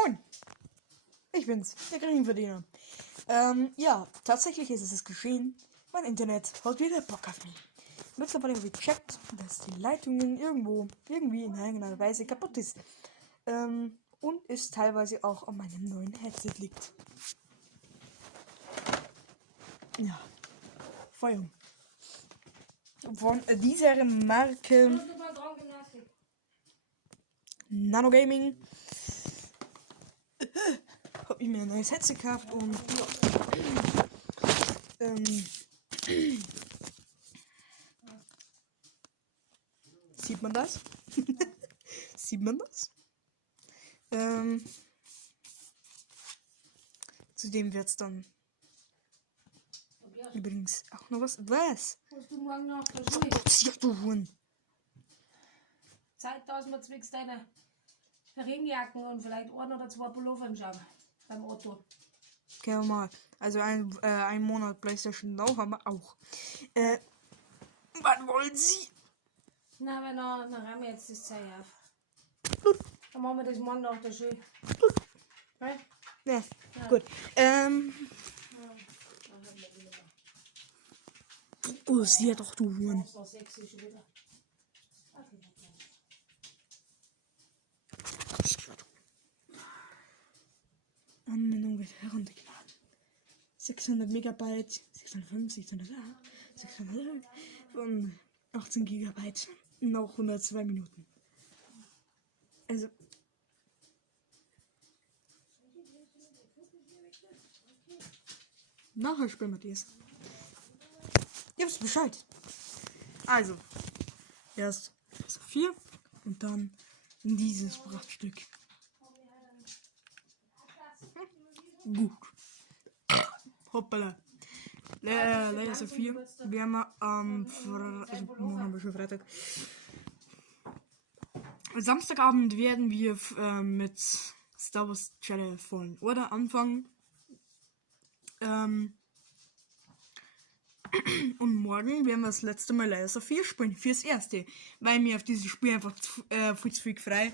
Moin, ich bin's, der Geringverdiener. Ja, tatsächlich ist es geschehen. Mein Internet hat wieder Bock auf mich. Mittlerweile habe ich gecheckt, dass die Leitungen irgendwie in irgendeiner Weise kaputt ist. Und es teilweise auch an meinem neuen Headset liegt. Ja, Feuerung. Von dieser Marke Nano Gaming habe ich mir ein neues Headset gekauft und sieht man das? Sieht man das? Zudem wird's dann übrigens auch noch was. Was? Hast du morgen nach der Schule? Ja, du Hund. Zeit, dass wir zwecks deiner Regenjacken und vielleicht ein oder zwei Pullover schauen. Beim Otto. Okay, mal. Also ein Monat PlayStation Now haben wir auch. Was wollen Sie? Na, weil dann haben wir jetzt das Zeit auf. Dann machen wir das morgen nach der Schule. Right? Ja, gut. Oh, sieh doch, du Huren. Das war sexy schon wieder. Anwendung wird heruntergeladen. 600 Megabyte, 650, 600 von 18 Gigabyte. Noch 102 Minuten. Also. Nachher spielen wir das. Ihr wisst Bescheid. Also. Erst 4 und dann dieses Prachtstück. Gut. Hoppala. Leider so 4. Wir haben am morgen haben wir schon Freitag. Samstagabend werden wir mit Star Wars Jedi Fallen Order anfangen. Und morgen werden wir das letzte Mal Laser 4 spielen. Fürs erste. Weil mir auf dieses Spiel einfach viel zu viel frei.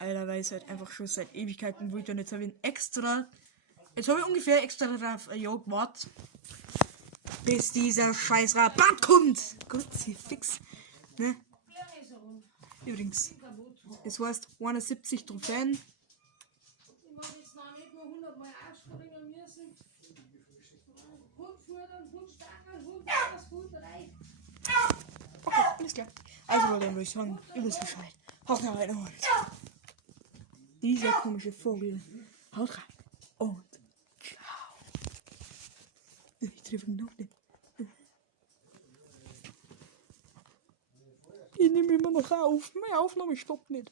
Alter, weil es halt einfach schon seit Ewigkeiten wollte. Und jetzt habe ich ungefähr extra drauf gewartet. Bis dieser scheiß Rabatt kommt. Gott, sie fix. Ne? Übrigens, es heißt 71 Trophäen. Ich mag jetzt noch nicht nur 100 Mal ausspringen müssen. Hund führen, Hund starten, Hund das Hund rein. Okay, alles klar. Also, dann würde ich sagen, ihr wisst Bescheid. Haut rein und dieser komische Vogel. Haut rein und ciao. Ich treffe ihn noch nicht. Ich nehme immer noch auf. Meine Aufnahme stoppt nicht.